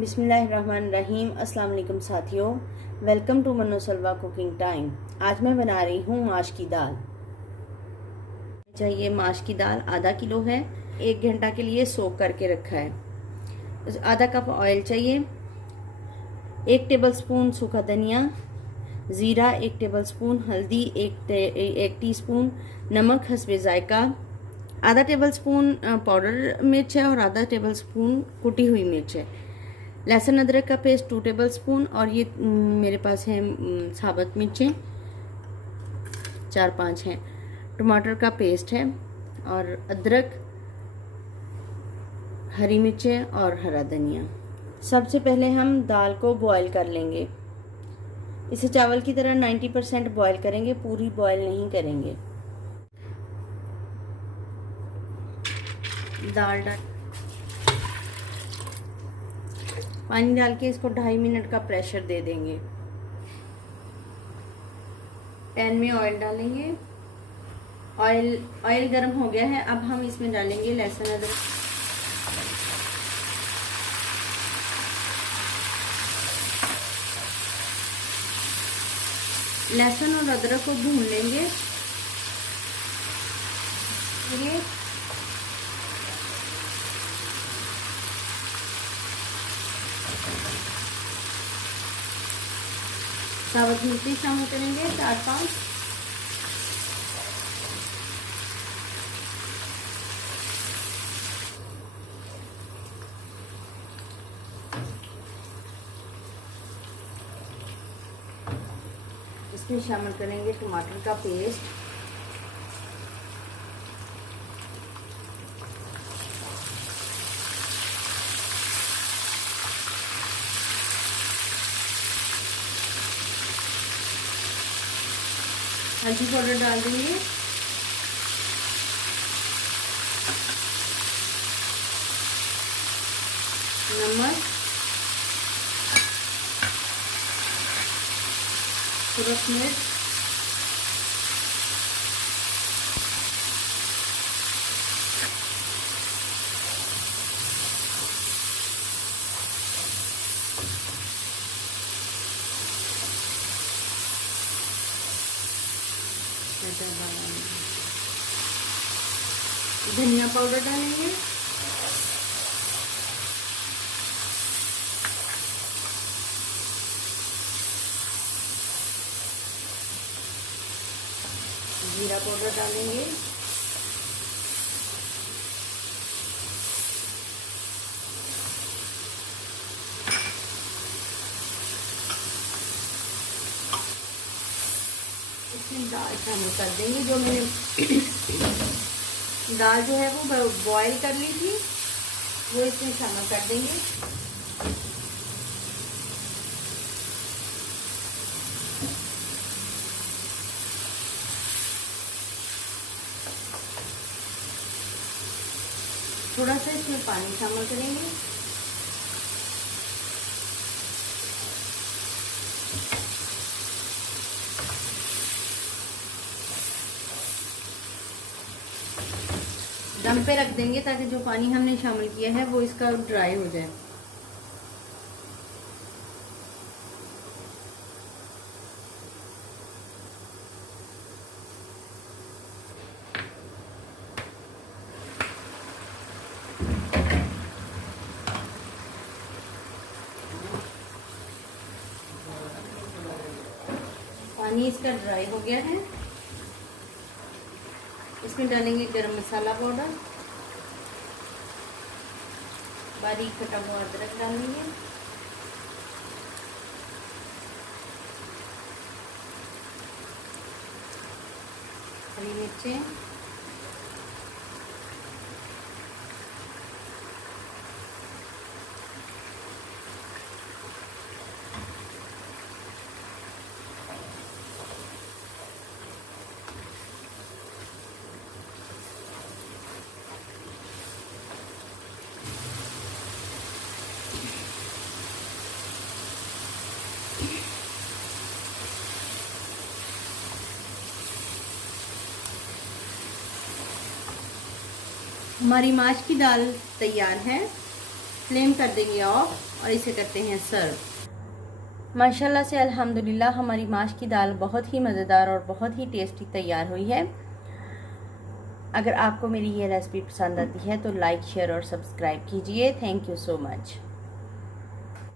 बिस्मिल्लाहिर्रहमानिर्रहीम। अस्सलाम वालेकुम साथियों, वेलकम टू मनोसलवा कुकिंग टाइम। आज मैं बना रही हूँ माश की दाल। चाहिए माश की दाल आधा किलो है, 1 घंटा के लिए सोक करके रखा है। आधा कप ऑयल चाहिए, 1 टेबलस्पून सूखा धनिया, ज़ीरा 1 टेबलस्पून, हल्दी 1 टीस्पून, नमक हस्बे ज़ायका, आधा टेबलस्पून पाउडर मिर्च है और आधा टेबलस्पून कुटी हुई मिर्च है। लहसुन अदरक का पेस्ट 2 टेबलस्पून और ये मेरे पास है साबुत मिर्चें 4-5 हैं। टमाटर का पेस्ट है और अदरक, हरी मिर्चें और हरा धनिया। सबसे पहले हम दाल को बॉईल कर लेंगे। इसे चावल की तरह 90% बॉईल करेंगे, पूरी बॉईल नहीं करेंगे। दाल डाल पानी डाल के इसको 2.5 मिनट का प्रेशर दे देंगे। पैन में ऑयल डालेंगे। ऑयल गर्म हो गया है। अब हम इसमें डालेंगे लहसुन अदरक, लहसुन और अदरक को भून लेंगे। साबुत मिर्ची शामिल करेंगे 4-5। इसमें शामिल करेंगे टमाटर का पेस्ट, हल्दी पाउडर डाल देंगे, नमक, सूरज मिर्च, धनिया पाउडर डालेंगे, जीरा पाउडर डालेंगे, इसमें दाल शामिल कर देंगे। जो मैंने दाल जो है वो बॉईल कर ली थी वो इसमें शामिल कर देंगे। थोड़ा सा इसमें पानी शामिल करेंगे। दम पे रख देंगे ताकि जो पानी हमने शामिल किया है वो इसका ड्राई हो जाए। पानी इसका ड्राई हो गया है। इसमें डालेंगे गरम मसाला पाउडर, बारीक कटा हुआ अदरक डालेंगे, हरी मिर्चें, हमारी माश की दाल तैयार है। फ्लेम कर देंगे ऑफ और इसे करते हैं सर्व। माशाल्लाह से अल्हम्दुलिल्लाह हमारी माश की दाल बहुत ही मज़ेदार और बहुत ही टेस्टी तैयार हुई है। अगर आपको मेरी ये रेसिपी पसंद आती है तो लाइक, शेयर और सब्सक्राइब कीजिए। Thank you so much.